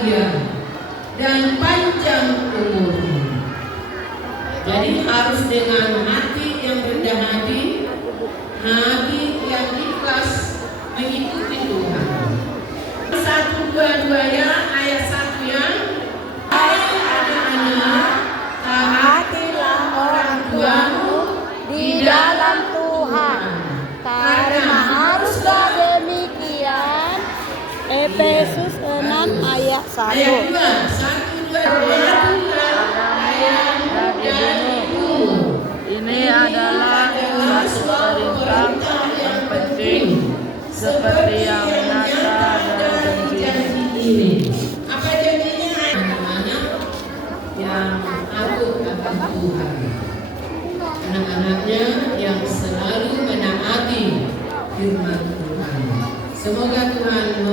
bahagia dan panjang umur. Jadi harus dengan hati yang rendah hati, hati yang ikhlas mengikuti Tuhan. 1-2-2 ya, ayat 1 ya. Hai anak-anak, taatilah orang tuamu di dalam Tuhan, karena haruslah demikian. Efesus 6 ayat 1. Ayat 2, 1-2-2. Ini adalah suatu perintah yang penting, seperti yang nyata dari janji ini. Apa janjinya? Anak-anak yang takut akan Tuhan, anak-anaknya yang selalu menaati firman Tuhan. Semoga Tuhan